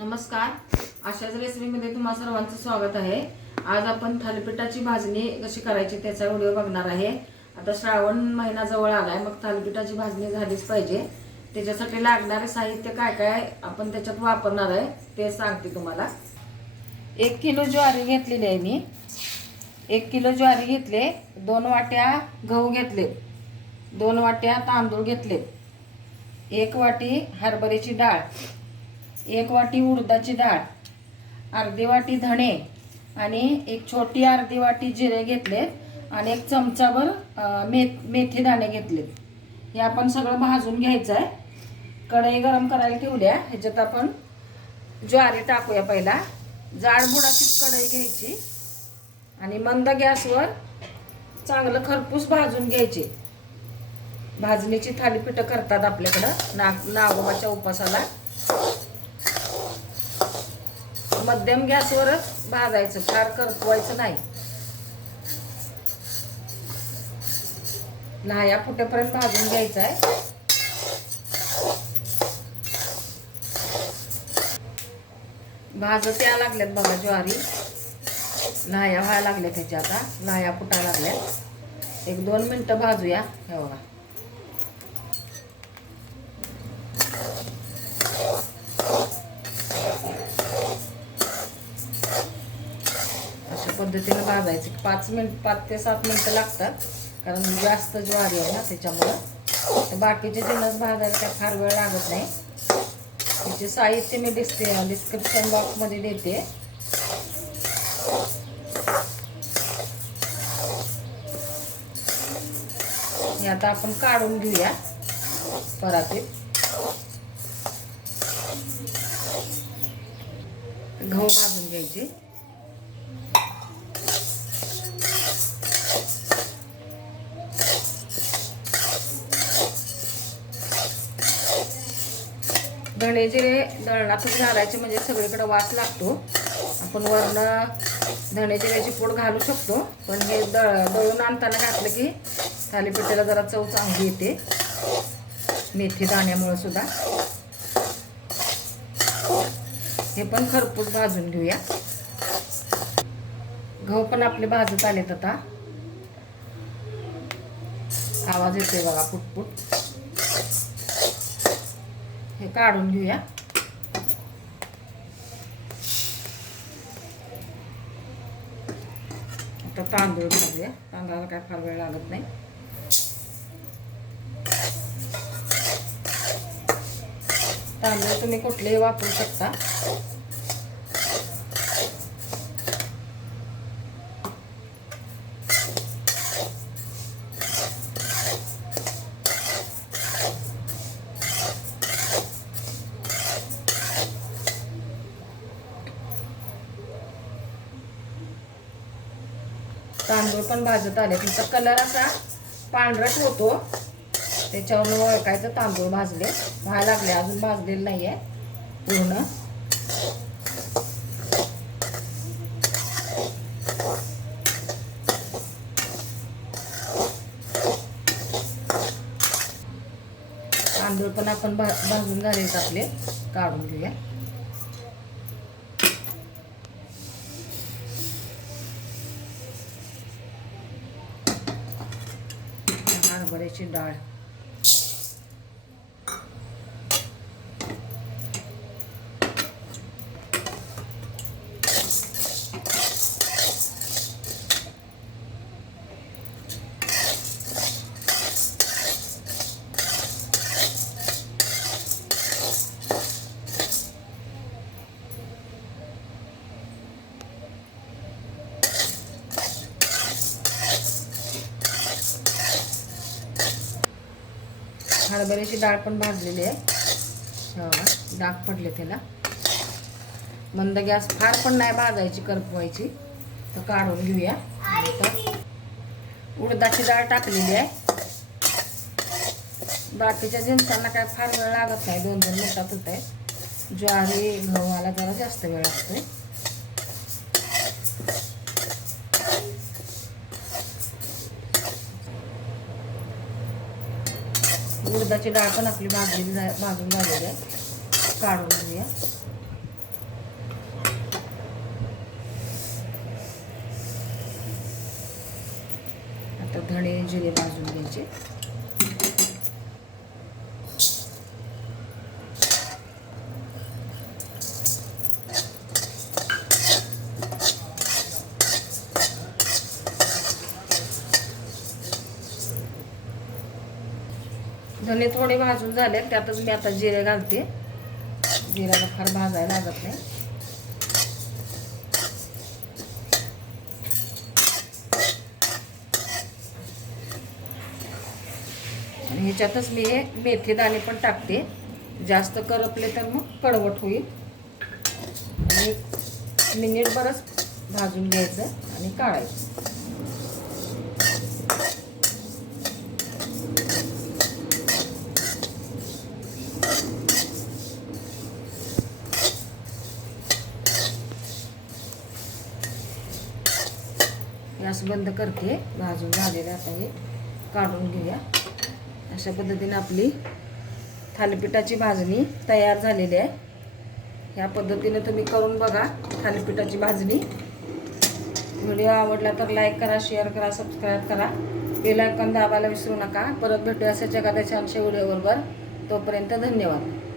नमस्कार. अशाच रेसिपीमध्ये तुम्हा सर्वांचं स्वागत आहे. आज आपण थालीपीठाची भाजणी कशी करायची त्याचा व्हिडिओ बघणार आहे. आता श्रावण महिना जवळ आलाय, मग थालीपीठाची भाजणी झालीच पाहिजे. त्याच्यासाठी लागणारे साहित्य काय काय आपण त्याच्यात वापरणार आहे ते सांगते तुम्हाला. 1 किलो ज्वारी घेतलेली आहे मी. 1 किलो ज्वारी घेतले, 2 वाट्या गहू घेतले, 2 वाट्या तांदूळ घेतले, 1 वाटी हरभऱ्याची डाळ, 1 वाटी उडदाची डाळ, अर्धी वाटी धणे आणि एक छोटी अर्धी वाटी जिरे घेतले आणि 1 चमचाभर मेथी दाणे घेतले. हे आपण सगळं भाजून घ्यायचं आहे. कढई गरम करायला ठेवल्या. ह्याच्यात आपण ज्वारी टाकूया. पहिला जाड बुडाचीच कढई घ्यायची आणि मंद गॅसवर चांगलं खरपूस भाजून घ्यायचे. भाजणीची थालीपीठं करतात आपल्याकडं नागोबाच्या उपासाला. मध्यम गॅसवरच भाजायचं, फार करपवायचं नाही. लाह्या फुटेपर्यंत भाजून घ्यायचं आहे. भाजत यायला लागल्यात बघा ज्वारी. लाह्या व्हायला लागल्यात त्याच्या, आता लाह्या फुटायला लागल्यात. 1-2 मिनटं भाजूया. हे बघा, अशा पद्धतीने भाजायचं. 5 ते 7 मिनटं लागतात, कारण जास्त ज्वारी आहे ना त्याच्यामुळं. बाकीचे जिन्नस भाजायला काय फार वेळ लागत नाही. त्याचे साहित्य मी डिस्क्रिप्शन बॉक्समध्ये देते. हे आता आपण काढून घेऊया परातीत. गहू भाजून घ्यायचे. धणे जिरे दळणातच घालायचे, म्हणजे सगळीकडे वास लागतो. आपण वरनं धणे जिऱ्याची पूड घालू शकतो, पण हे दळून आणताना घातलं की थालीपीठाला जरा चव चांगली येते. मेथी दाण्यामुळे सुद्धा. हे पण खरपूस भाजून घेऊया. गहू पण आपले भाजत आलेत. आता आवाज येतोय बघा, पुटपुट. हे काढून घेऊया. आता तांदूळ भाजूया. तांदळाला काय फार वेळ लागत नाही. तांदूळ तुम्ही कुठलेही वापरू शकता. तांदूळ पण भाजत आले. तुमचा कलर असा पांढरट होतो, त्याच्यावरून ओळखायचं तांदूळ भाजले. व्हायला लागले, अजून भाजलेलं नाही आहे पूर्ण. तांदूळ पण आपण भाजून झालेत आपले, काढून घेऊया. हरभऱ्याची डाळ, हरभऱ्याची डाळ पण भाजलेली आहे. डाग पडले त्याला. मंद गॅस, फार पण नाही भाजायची, करपवायची. तर काढून घेऊया. उडदाची डाळ टाकलेली आहे. बाकीच्या जिन्सांना काय फार वेळ लागत नाही, 2-2 मिनिटात होत आहे. ज्वारी गव्हाला जरा जास्त वेळ लागतोय. उडदाची डाळ पण आपली भाजून झालेली आहे. काढून घेऊया. धणे जिरे भाजून घ्यायचे. धणे थोडे भाजून झाले त्यातच मी आता जिरे घालते. जिऱ्याला फार भाजायला लागत नाही. आणि ह्याच्यातच मी हे मेथी दाणे पण टाकते. जास्त करपले तर मग कडवट होईल. आणि मिनिटभरच भाजून घ्यायचं आणि काढायचं. गॅस बंद करते. भाजून झालेलं आता हे काढून घेऊया. अशा पद्धतीने आपली थालीपीठाची भाजणी तयार झालेली आहे. ह्या पद्धतीने तुम्ही करून बघा थालीपीठाची भाजणी. व्हिडिओ आवडला तर लाईक करा, शेअर करा, सबस्क्राईब करा. बेल आयकॉन दाबायला विसरू नका. परत भेटूया अशाच एखाद्या छानशा व्हिडिओबरोबर. तोपर्यंत धन्यवाद.